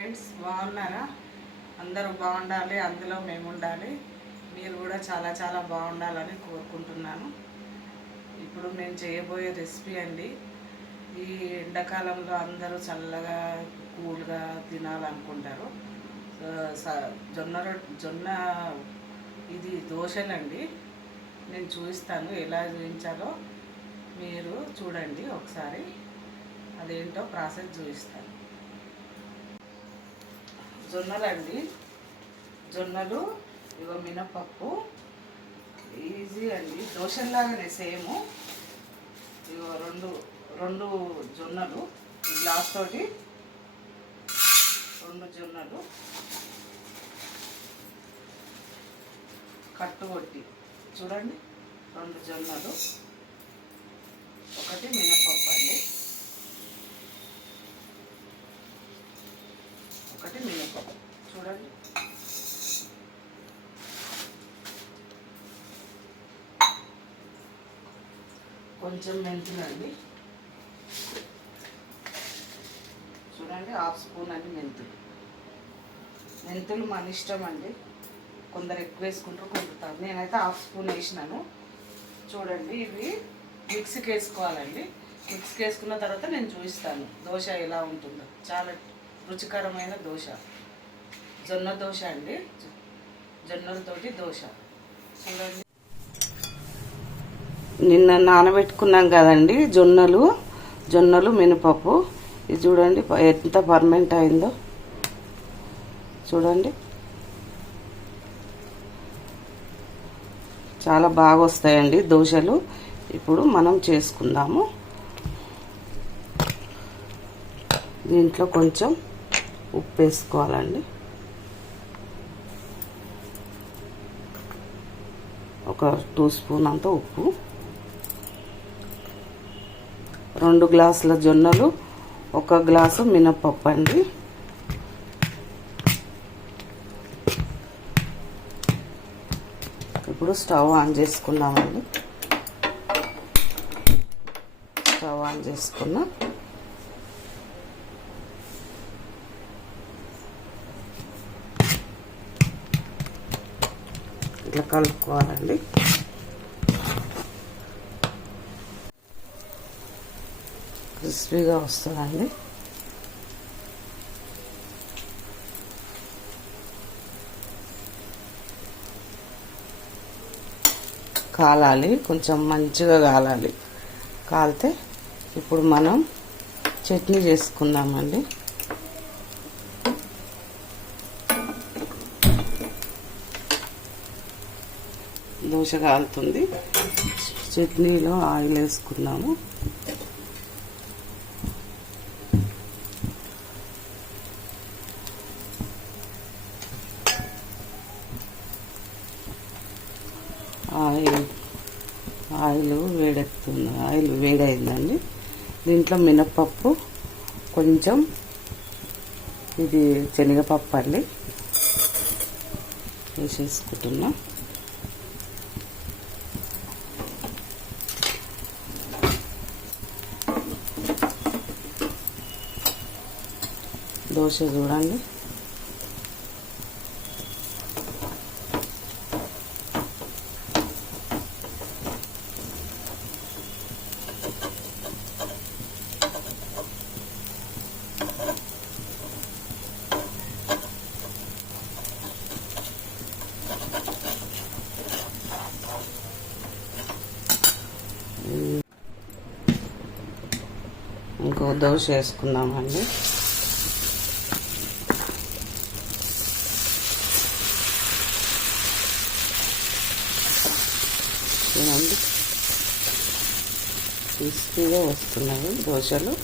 Friends బాగున్నారా? అందరూ బాగుండాలి అందులో మేము ఉండాలి. మీరు కూడా చాలా చాలా బాగుండాలని కోరుకుంటున్నాను. ఇప్పుడు నేను చేయబోయే రెసిపీ అండి. ఈ ఎండాకాలంలో అందరూ చల్లగా కూల్గా తినాలనుకుంటారు. జొన్న రొట్టె జొన్న ఇది దోశలండి. నేను చూపిస్తాను ఎలా చూపించాలో మీరు చూడండి ఒకసారి. అదేంటో ప్రాసెస్ చూపిస్తాను. జొన్నలు అండి జొన్నలు ఇగో మినపప్పు. ఈజీ అండి. దోశల్లాగానే సేమ్. ఇగో రెండు రెండు జొన్నలు. గ్లాస్ తోటి రెండు జొన్నలు. కట్టు కొట్టి. చూడండి. రెండు జొన్నలు. ఒకటి మినపప్పు అండి. ఒకటి మినపప్పు చూడండి. కొంచెం మెంతులండి. చూడండి హాఫ్ స్పూన్ అండి మెంతులు. మెంతులు మన ఇష్టం అండి. కొందరు ఎక్కువ వేసుకుంటారు కొందరు నేనైతే హాఫ్ స్పూన్ వేసినాను. చూడండి ఇవి మిక్సీకి వేసుకోవాలండి. మిక్స్కి వేసుకున్న తర్వాత నేను చూపిస్తాను దోశ ఎలా ఉంటుందో. చాలా రుచికరమైన దోశ. జొన్న దోశ అండి. జొన్నలతోటి దోశ. చూడండి. నిన్న నానబెట్టుకున్నాం కదండి జొన్నలు. జొన్నలు మినపప్పు. ఇది చూడండి ఎంత పర్మెంట్ అయిందో. చూడండి. చాలా బాగా వస్తాయండి దోశలు. ఇప్పుడు మనం చేసుకుందాము. దీంట్లో కొంచెం ఉప్పు వేసుకోవాలండి ఒక టూ స్పూన్ అంత ఉప్పు. రెండు గ్లాసుల జొన్నలు ఒక గ్లాసు మినపప్పు అండి. ఇప్పుడు స్టవ్ ఆన్ చేసుకుందామండి. స్టవ్ ఆన్ చేసుకున్నా ఇట్లా కలుపుకోవాలండి. క్రిస్పీగా వస్తుందండి. కాలాలి కొంచెం మంచిగా కాలాలి. కాలితే ఇప్పుడు మనం చట్నీ చేసుకుందామండి. దోశ కాలుతుంది చట్నీలో ఆయిల్ వేసుకున్నాము. ఆయిల్ ఆయిల్ వేడెక్కుతుంది. ఆయిల్ వేడైందండి. దీంట్లో మినప్పప్పు కొంచెం ఇది శనగపప్పు అండి. వేసేసుకుంటున్నా. దోశ చూడండి. ఇంకో దోశ వేసుకుందామండి. చూడండి. క్రిస్పీగా వస్తున్నాయి దోశలు.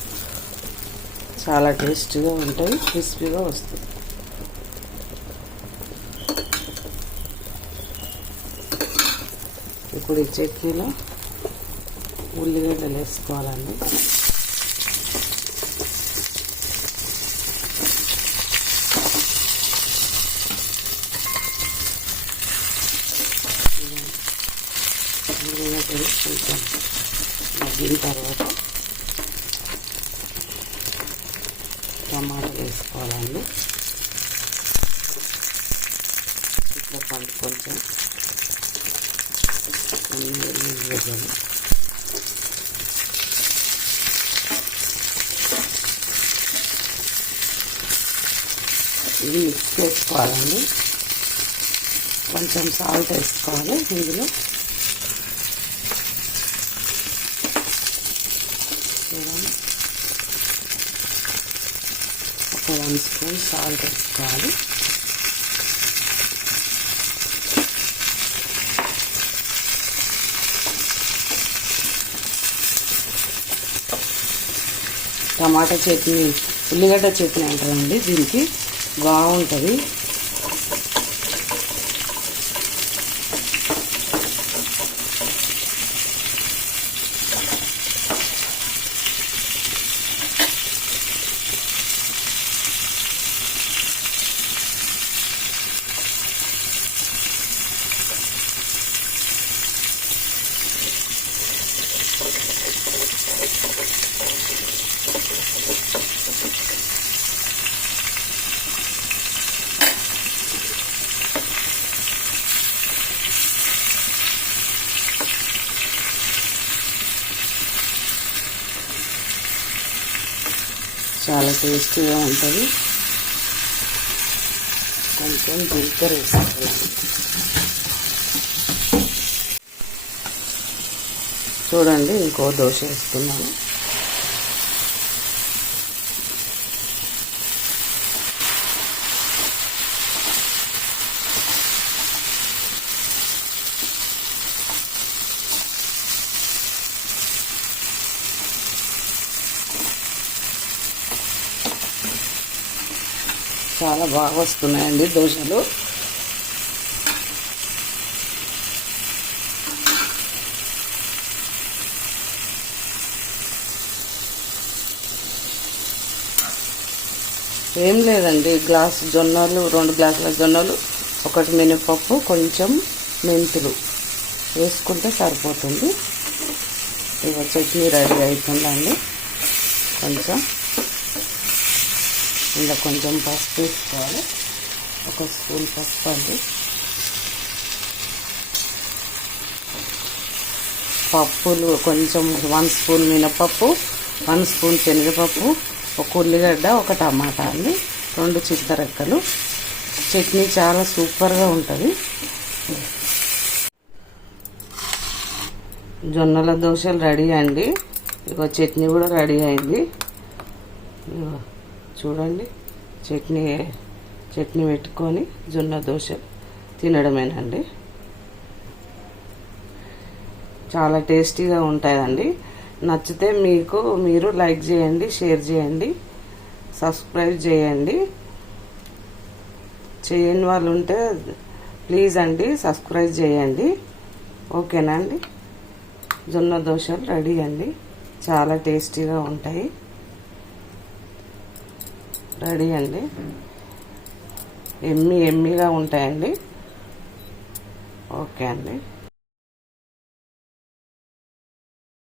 చాలా టేస్టీగా ఉంటాయి క్రిస్పీగా వస్తాయి. ఇప్పుడు ఈ చట్నీలో ఉల్లిగడ్డలు వేసుకోవాలండి. కొంచెం మగ్గిన తర్వాత టమాటా వేసుకోవాలండి. ఇట్లా పండు కొంచెం కొన్ని ఎల్లుల్లిగడ్డలు ఇది మిక్స్ చేసుకోవాలండి. కొంచెం సాల్ట్ వేసుకోవాలి ఇందులో. చూడండి ఒక వన్ స్పూన్ సాల్ట్ వేసుకోవాలి టమాటా చట్నీ ఉల్లిగడ్డ చట్నీ అంటారండి దీనికి. బాగుంటుంది చాలా టేస్టీగా ఉంటుంది. కొంచెం జీలకర్ర వేసుకోవాలి. చూడండి ఇంకో దోశ వేసుకున్నాను. చాలా బాగా వస్తున్నాయండి దోశలు. ఏం లేదండి గ్లాస్ జొన్నలు రెండు గ్లాసుల జొన్నలు ఒకటి మినపప్పు కొంచెం మెంతులు వేసుకుంటే సరిపోతుంది. ఇక చట్నీ రెడీ అవుతుందండి కొంచెం ఇలా కొంచెం పసుపు వేసుకోవాలి. ఒక స్పూన్ పసుపు అండి. పప్పులు కొంచెం వన్ స్పూన్ మినపప్పు వన్ స్పూన్ శనగపప్పు ఒక ఉల్లిగడ్డ ఒక టమాటా అండి. రెండు చిత్తరెక్కలు. చట్నీ చాలా సూపర్గా ఉంటుంది. జొన్నల దోశలు రెడీ అండి. ఇక చట్నీ కూడా రెడీ అయింది. చూడండి. చట్నీ చట్నీ పెట్టుకొని జొన్న దోశ తినడమేనండి. చాలా టేస్టీగా ఉంటాయండి. నచ్చితే మీకు మీరు లైక్ చేయండి షేర్ చేయండి సబ్స్క్రైబ్ చేయండి. చేయని వాళ్ళు ఉంటే ప్లీజ్ అండి సబ్స్క్రైబ్ చేయండి. ఓకేనా అండి? జొన్న దోశలు రెడీ అండి. చాలా టేస్టీగా ఉంటాయి. రెడీ అండి. ఎమ్మి ఎమ్మిగా ఉంటాయండి. ఓకే అండి.